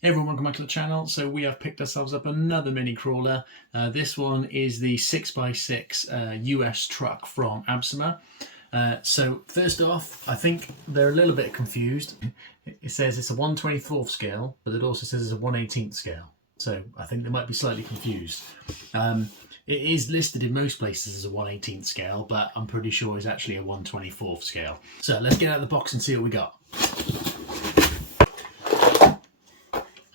Hey everyone, welcome back to the channel. So we have picked ourselves up another mini crawler. This one is the 6x6 US truck from Absima. So first off, I think they're a little bit confused. It says it's a 1/24th scale, but it also says it's a 1/18th scale. So I think they might be slightly confused. It is listed in most places as a 1/18th scale, but I'm pretty sure it's actually a 1/24th scale. So let's get out of the box and see what we got.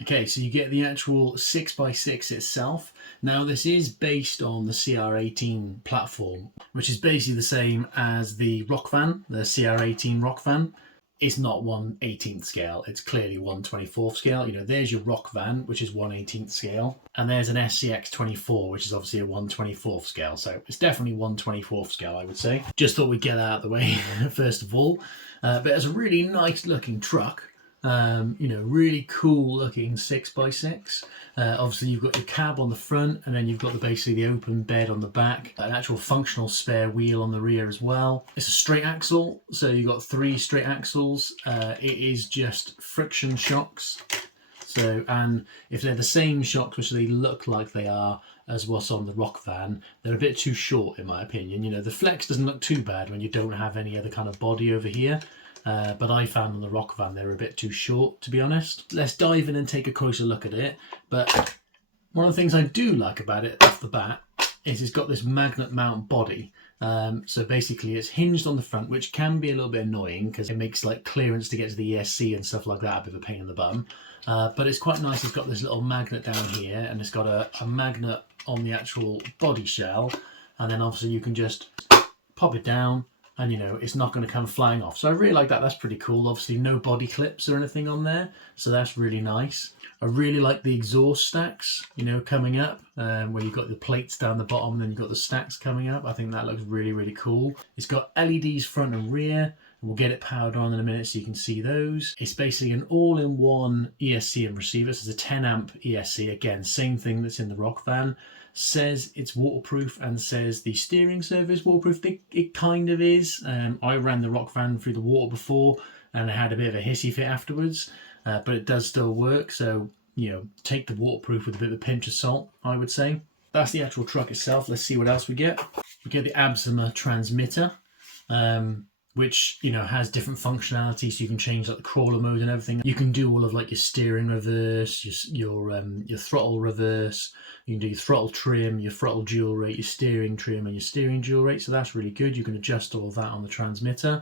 Okay, so you get the actual 6x6 itself. Now this is based on the CR18 platform, which is basically the same as the rock van, the CR18 rock van. It's not 1/18th scale, it's clearly 1/24th scale. You know, there's your rock van, which is 1/18th scale, and there's an SCX24, which is obviously a 1/24th scale. So it's definitely 1/24th scale, I would say. Just thought we'd get that out of the way first of all. But it's a really nice looking truck. You know, really cool looking 6x6. Obviously you've got your cab on the front, and then you've got basically the open bed on the back, an actual functional spare wheel on the rear as well. It's a straight axle, so you've got 3 straight axles. It is just friction shocks. So, and if they're the same shocks, which they look like they are as what's on the rock van, they're a bit too short in my opinion. You know, the flex doesn't look too bad when you don't have any other kind of body over here. But I found on the rock van they're a bit too short, to be honest. Let's dive in and take a closer look at it. But one of the things I do like about it off the bat is it's got this magnet mount body. So basically it's hinged on the front, which can be a little bit annoying because it makes like clearance to get to the ESC and stuff like that a bit of a pain in the bum. But it's quite nice. It's got this little magnet down here, and it's got a magnet on the actual body shell, and then obviously you can just pop it down, and you know, it's not going to come flying off. So I really like that. That's pretty cool. Obviously no body clips or anything on there, so that's really nice. I really like the exhaust stacks, you know, coming up, where you've got the plates down the bottom and then you've got the stacks coming up. I think that looks really, really cool. It's got LEDs front and rear, and we'll get it powered on in a minute so you can see those. It's basically an all-in-one ESC and receiver. So it's a 10 amp ESC, again, same thing that's in the rock van. Says it's waterproof and says the steering servo is waterproof. It kind of is. I ran the rock van through the water before and it had a bit of a hissy fit afterwards, but it does still work. So, you know, take the waterproof with a bit of a pinch of salt, I would say. That's the actual truck itself. Let's see what else we get. We get the Absima transmitter, which, you know, has different functionality, so you can change like the crawler mode and everything. You can do all of like your steering reverse, your throttle reverse. You can do your throttle trim, your throttle dual rate, your steering trim, and your steering dual rate. So that's really good. You can adjust all of that on the transmitter.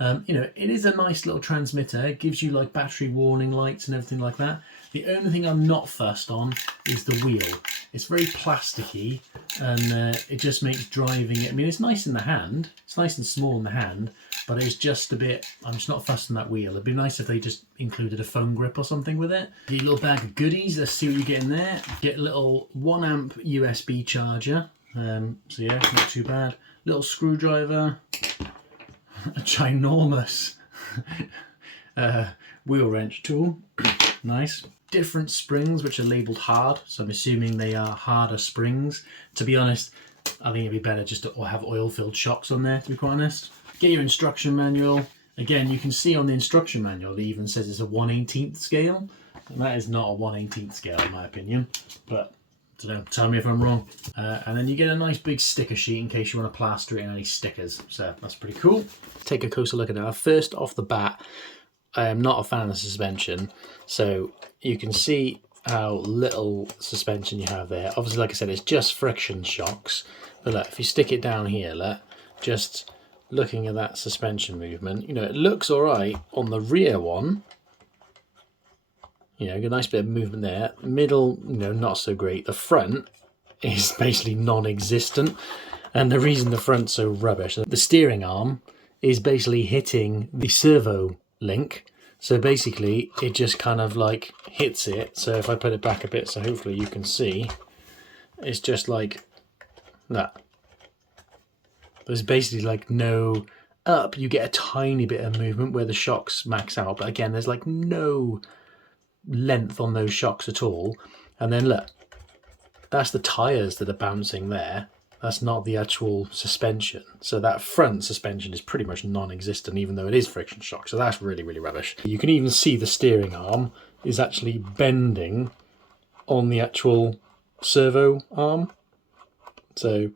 You know, it is a nice little transmitter. It gives you like battery warning lights and everything like that. The only thing I'm not fussed on is the wheel. It's very plasticky, and it just makes driving it. I mean, it's nice in the hand. It's nice and small in the hand, but it's just a bit, I'm just not fussed on that wheel. It'd be nice if they just included a foam grip or something with it. Get a little bag of goodies. Let's see what you get in there. Get a little 1 amp USB charger. So yeah, not too bad. Little screwdriver. A ginormous wheel wrench tool. Nice. Different springs which are labelled hard, so I'm assuming they are harder springs. To be honest, I think it'd be better just to have oil-filled shocks on there, to be quite honest. Get your instruction manual. Again, you can see on the instruction manual it even says it's a 1/18th scale, and that is not a 1/18th scale in my opinion, but I don't know, tell me if I'm wrong. And then you get a nice big sticker sheet in case you want to plaster it in any stickers, so that's pretty cool. Take a closer look at it. First off the bat, I am not a fan of the suspension, so you can see how little suspension you have there. Obviously, like I said, it's just friction shocks, but look, if you stick it down here, look, just looking at that suspension movement, you know, it looks all right on the rear one. You know, a nice bit of movement there. Middle, you know, not so great. The front is basically non-existent, and the reason the front's so rubbish, the steering arm is basically hitting the servo link, so basically it just kind of like hits it. So if I put it back a bit, so hopefully you can see, it's just like that. There's basically like no up. You get a tiny bit of movement where the shocks max out, but again, there's like no length on those shocks at all. And then look, that's the tires that are bouncing there. That's not the actual suspension. So that front suspension is pretty much non-existent, even though it is friction shock. So that's really, really rubbish. You can even see the steering arm is actually bending on the actual servo arm. So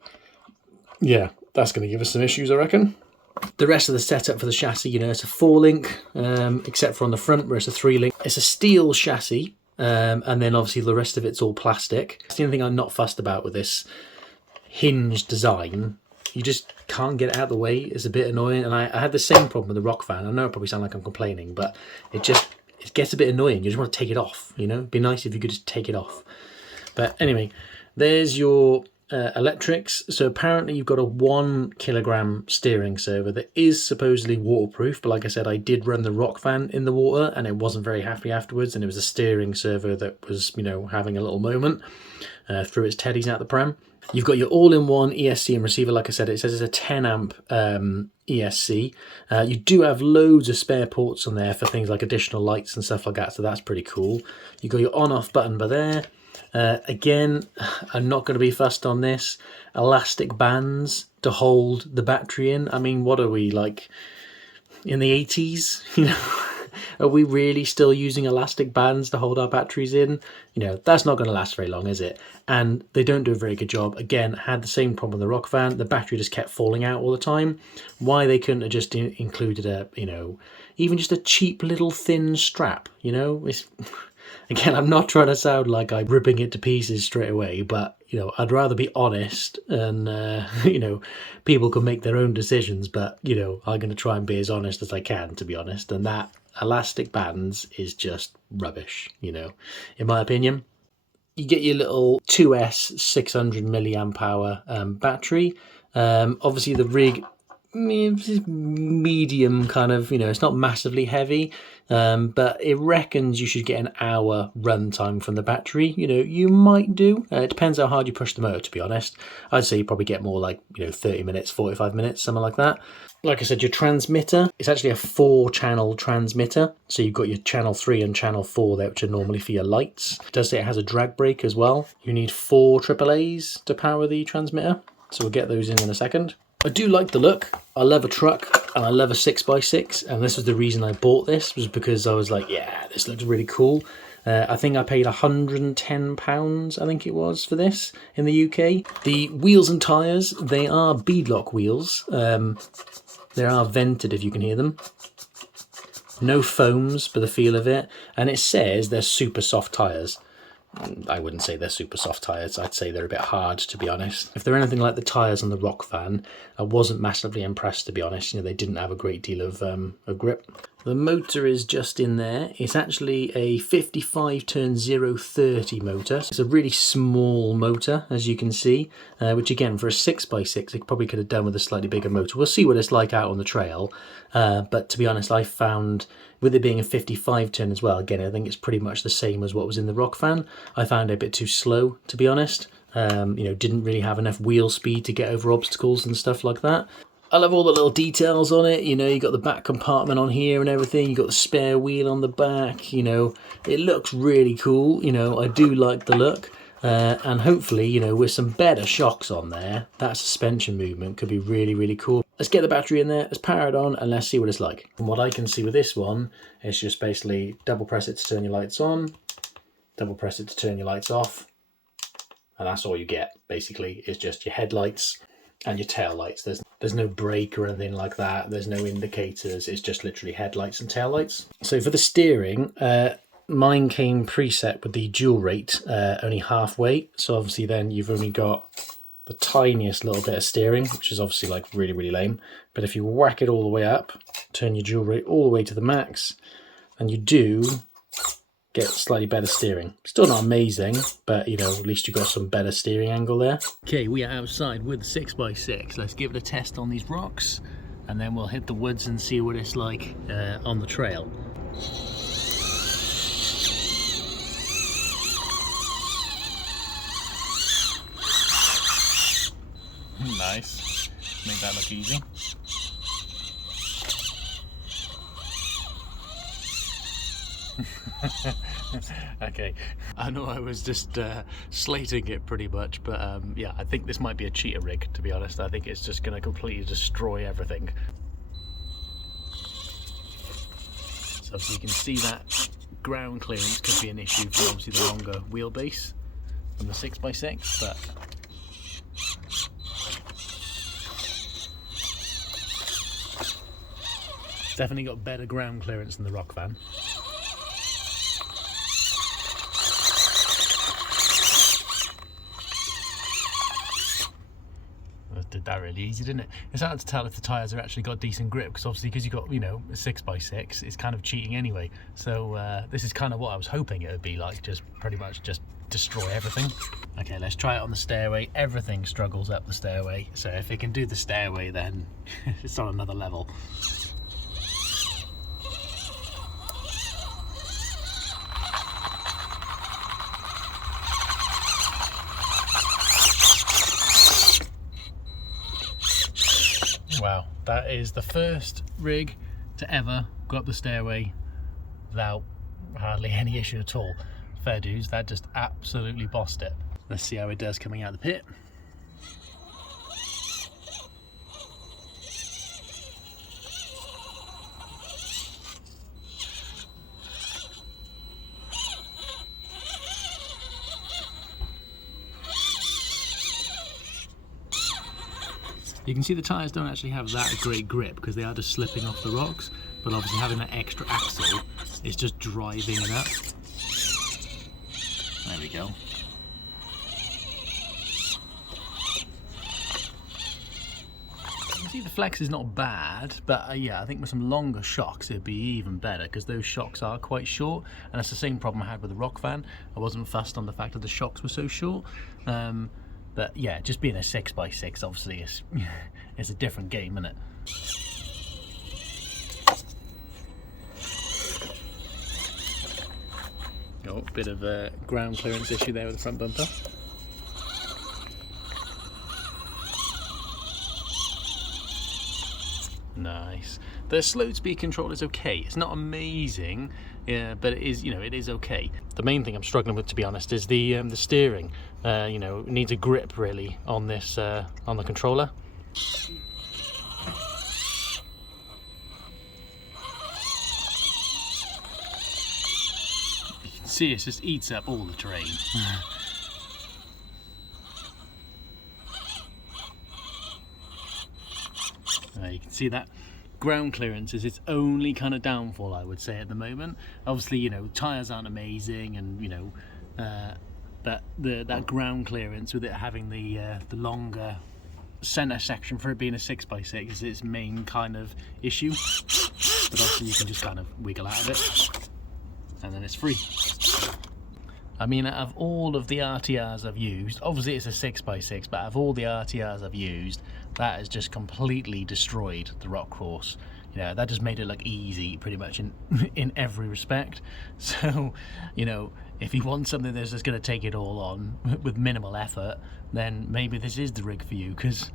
yeah, that's going to give us some issues, I reckon. The rest of the setup for the chassis, you know, it's a 4-link, except for on the front where it's a 3-link. It's a steel chassis, and then obviously the rest of it's all plastic. That's the only thing I'm not fussed about with this hinge design. You just can't get it out of the way. It's a bit annoying, and I had the same problem with the rock fan. I know it probably sounds like I'm complaining, but it gets a bit annoying. You just want to take it off, you know? It'd be nice if you could just take it off. But anyway, there's your electrics. So apparently you've got a 1 kilogram steering servo that is supposedly waterproof, but like I said, I did run the rock fan in the water and it wasn't very happy afterwards, and it was a steering servo that was, you know, having a little moment, threw its teddies out the pram. You've got your all-in-one ESC and receiver. Like I said, it says it's a 10 amp ESC. You do have loads of spare ports on there for things like additional lights and stuff like that, so that's pretty cool. You've got your on-off button by there. Again, I'm not going to be fussed on this. Elastic bands to hold the battery in. I mean, what are we, like in the 80s? You know, are we really still using elastic bands to hold our batteries in? You know, that's not going to last very long, is it? And they don't do a very good job. Again, had the same problem with the rock fan. The battery just kept falling out all the time. Why they couldn't have just included a, you know, even just a cheap little thin strap, you know? It's... Again, I'm not trying to sound like I'm ripping it to pieces straight away, but, you know, I'd rather be honest and, you know, people can make their own decisions, but, you know, I'm going to try and be as honest as I can, to be honest. And that elastic bands is just rubbish, you know, in my opinion. You get your little 2S 600 milliamp hour battery. Obviously, the rig medium kind of, you know, it's not massively heavy, but it reckons you should get an hour runtime from the battery. You know, you might do. It depends how hard you push the motor, to be honest. I'd say you probably get more like, you know, 30 minutes, 45 minutes, something like that. Like I said, your transmitter, it's actually a 4-channel transmitter. So you've got your channel 3 and channel 4 there, which are normally for your lights. It does say it has a drag brake as well. You need 4 AAAs to power the transmitter. So we'll get those in a second. I do like the look. I love a truck and I love a 6x6, and this was the reason I bought this, was because I was like, yeah, this looks really cool. I think I paid £110, I think it was, for this in the UK. The wheels and tyres, they are beadlock wheels. They are vented, if you can hear them. No foams for the feel of it, and it says they're super soft tyres. I wouldn't say they're super soft tyres. I'd say they're a bit hard, to be honest. If they're anything like the tyres on the rock fan, I wasn't massively impressed, to be honest. You know, they didn't have a great deal of grip. The motor is just in there. It's actually a 55 turn 030 motor. It's a really small motor, as you can see, which again, for a 6x6, it probably could have done with a slightly bigger motor. We'll see what it's like out on the trail. But to be honest, I found, with it being a 55 turn as well, again, I think it's pretty much the same as what was in the rock fan. I found it a bit too slow, to be honest. You know, didn't really have enough wheel speed to get over obstacles and stuff like that. I love all the little details on it. You know, you got the back compartment on here and everything. You got the spare wheel on the back. You know, it looks really cool. You know, I do like the look. And hopefully, you know, with some better shocks on there, that suspension movement could be really, really cool. Let's get the battery in there, let's power it on, and let's see what it's like. From what I can see with this one, it's just basically double press it to turn your lights on, double press it to turn your lights off, and that's all you get. Basically, it's just your headlights and your tail lights. There's no brake or anything like that. There's no indicators. It's just literally headlights and tail lights. So for the steering, mine came preset with the dual rate, only halfway. So obviously then you've only got the tiniest little bit of steering, which is obviously like really, really lame. But if you whack it all the way up, turn your dual rate all the way to the max, and you do get slightly better steering. Still not amazing, but you know, at least you got some better steering angle there. Okay, we are outside with the 6x6. Let's give it a test on these rocks, and then we'll hit the woods and see what it's like on the trail. Nice. Make that look easy. Okay, I know I was just slating it pretty much, but yeah, I think this might be a cheater rig, to be honest. I think it's just going to completely destroy everything. So you can see that ground clearance could be an issue for obviously the longer wheelbase than the 6x6, but definitely got better ground clearance than the rock van. Did that really easy, didn't it? It's hard to tell if the tyres have actually got decent grip, because obviously because you've got, you know, a 6x6, it's kind of cheating anyway. So this is kind of what I was hoping it would be like, just pretty much just destroy everything. Okay, let's try it on the stairway. Everything struggles up the stairway, so if it can do the stairway, then it's on another level. Wow, that is the first rig to ever go up the stairway without hardly any issue at all. Fair dues, that just absolutely bossed it. Let's see how it does coming out of the pit. You can see the tyres don't actually have that great grip because they are just slipping off the rocks, but obviously having that extra axle is just driving it up. There we go. You can see the flex is not bad, but yeah, I think with some longer shocks it'd be even better, because those shocks are quite short, and that's the same problem I had with the rock van. I wasn't fussed on the fact that the shocks were so short. But yeah, just being a 6x6 obviously is it's a different game, isn't it? Oh, bit of a ground clearance issue there with the front bumper. Nice. The slow speed control is okay. It's not amazing, yeah, but it is, you know, it is okay. The main thing I'm struggling with, to be honest, is the steering. You know, it needs a grip really on this on the controller. You can see it just eats up all the terrain. You can see that ground clearance is its only kind of downfall, I would say, at the moment. Obviously, you know, tyres aren't amazing, and you know, but that ground clearance with it having the longer centre section for it being a 6x6 is its main kind of issue. But obviously you can just kind of wiggle out of it and then it's free. I mean, out of all of the RTRs I've used, obviously it's a 6x6, but out of all the RTRs I've used, that has just completely destroyed the rock course. You know, that just made it look easy pretty much in every respect. So, you know, if you want something that's just going to take it all on with minimal effort, then maybe this is the rig for you, because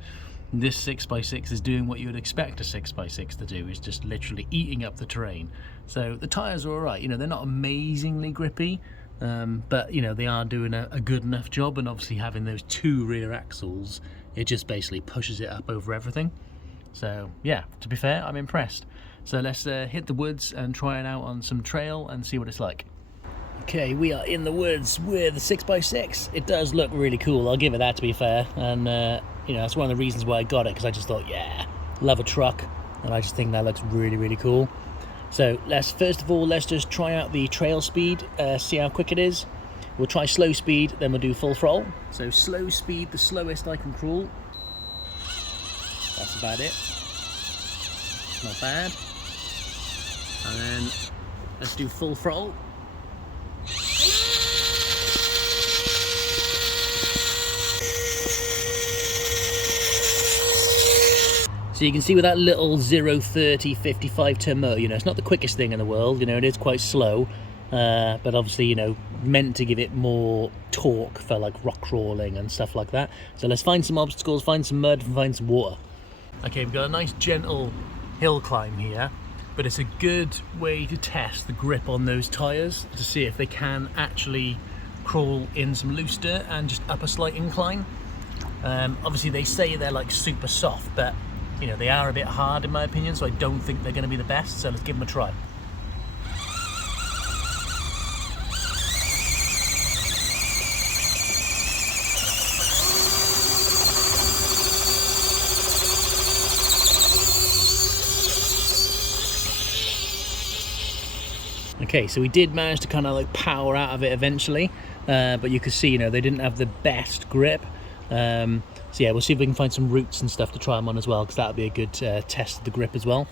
this 6x6 is doing what you would expect a 6x6 to do, is just literally eating up the terrain. So the tyres are alright, you know, they're not amazingly grippy, but you know, they are doing a good enough job, and obviously having those two rear axles, it just basically pushes it up over everything. So yeah, to be fair, I'm impressed. So let's hit the woods and try it out on some trail and see what it's like. Okay, we are in the woods with the 6x6. It does look really cool, I'll give it that, to be fair. And you know, that's one of the reasons why I got it, because I just thought, yeah, love a truck, and I just think that looks really, really cool. So first of all, let's just try out the trail speed, see how quick it is. We'll try slow speed, then we'll do full throttle. So slow speed, the slowest I can crawl. That's about it. Not bad. And then let's do full throttle. So you can see with that little 0-30 55 turn motor, you know, it's not the quickest thing in the world, you know, it is quite slow, but obviously, you know, meant to give it more torque for like rock crawling and stuff like that. So let's find some obstacles, find some mud, and find some water. Okay, we've got a nice gentle hill climb here, but it's a good way to test the grip on those tyres to see if they can actually crawl in some loose dirt and just up a slight incline. Obviously they say they're like super soft, but you know, they are a bit hard in my opinion, so I don't think they're going to be the best, so let's give them a try. Okay, so we did manage to kind of like power out of it eventually, but you could see, you know, they didn't have the best grip. So yeah, we'll see if we can find some roots and stuff to try them on as well, because that'll be a good test of the grip as well.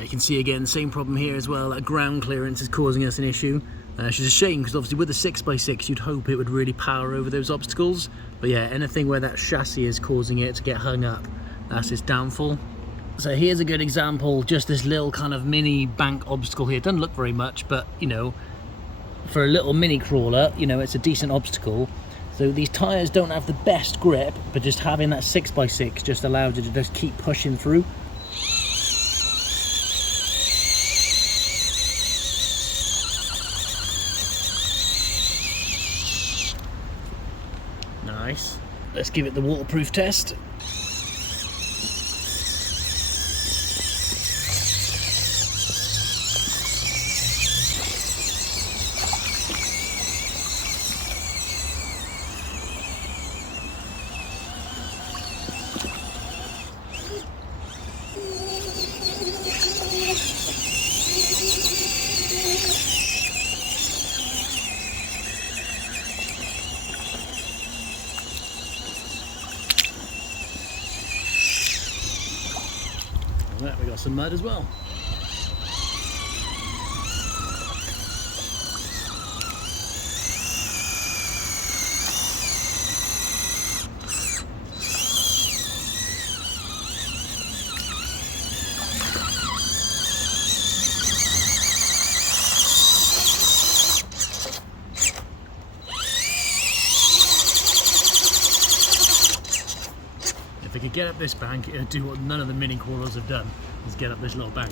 You can see again, same problem here as well, that ground clearance is causing us an issue. Which is a shame, because obviously with a 6x6 you'd hope it would really power over those obstacles, but yeah, anything where that chassis is causing it to get hung up, that's its downfall. So here's a good example, just this little kind of mini bank obstacle here. It doesn't look very much, but you know, for a little mini crawler, you know, it's a decent obstacle. So these tyres don't have the best grip, but just having that 6x6 just allows you to just keep pushing through. Nice. Let's give it the waterproof test. We got some mud as well. If we could get up this bank, it would do what none of the mini crawlers have done, is get up this little bank.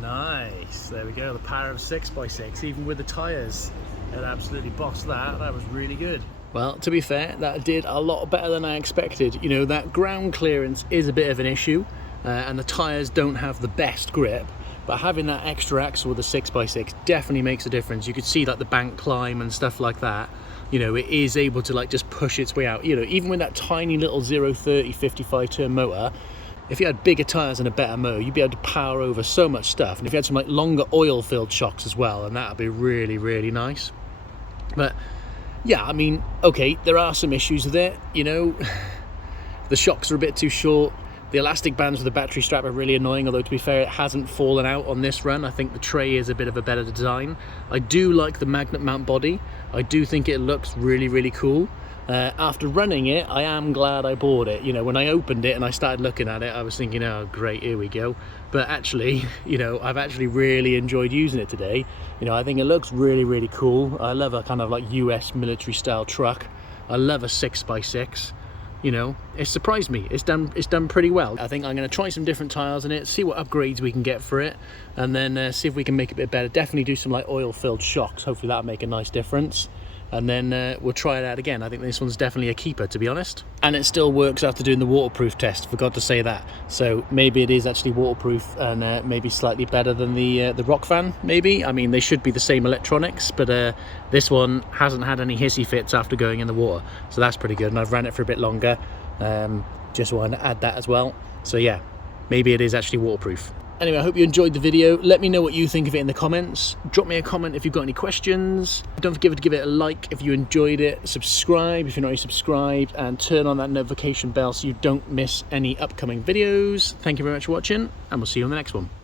Nice, there we go, the power of 6x6, even with the tyres. It absolutely bossed that, that was really good. Well, to be fair, that did a lot better than I expected. You know, that ground clearance is a bit of an issue, and the tyres don't have the best grip. But having that extra axle with the 6x6 definitely makes a difference. You could see like the bank climb and stuff like that. You know, it is able to like just push its way out. You know, even with that tiny little 0-30 55 turn motor, if you had bigger tyres and a better motor, you'd be able to power over so much stuff. And if you had some like longer oil filled shocks as well, and that would be really, really nice. But yeah, I mean, okay, there are some issues with it. You know, the shocks are a bit too short. The elastic bands with the battery strap are really annoying, although to be fair, it hasn't fallen out on this run. I think the tray is a bit of a better design. I do like the magnet mount body. I do think it looks really, really cool. After running it, I am glad I bought it. You know, when I opened it and I started looking at it, I was thinking, oh great, here we go. But actually, you know, I've actually really enjoyed using it today. You know, I think it looks really, really cool. I love a kind of like US military style truck. I love a 6x6. you know, it surprised me. It's done pretty well. I think I'm going to try some different tyres in it, see what upgrades we can get for it, and then see if we can make it a bit better. Definitely do some like oil-filled shocks. Hopefully that'll make a nice difference. And then we'll try it out again. I think this one's definitely a keeper, to be honest. And it still works after doing the waterproof test, forgot to say that. So maybe it is actually waterproof and maybe slightly better than the rock fan, maybe. I mean, they should be the same electronics, but this one hasn't had any hissy fits after going in the water. So that's pretty good, and I've ran it for a bit longer. Just wanted to add that as well. So yeah, maybe it is actually waterproof. Anyway, I hope you enjoyed the video. Let me know what you think of it in the comments. Drop me a comment if you've got any questions. Don't forget to give it a like if you enjoyed it. Subscribe if you're not already subscribed, and turn on that notification bell so you don't miss any upcoming videos. Thank you very much for watching, and we'll see you on the next one.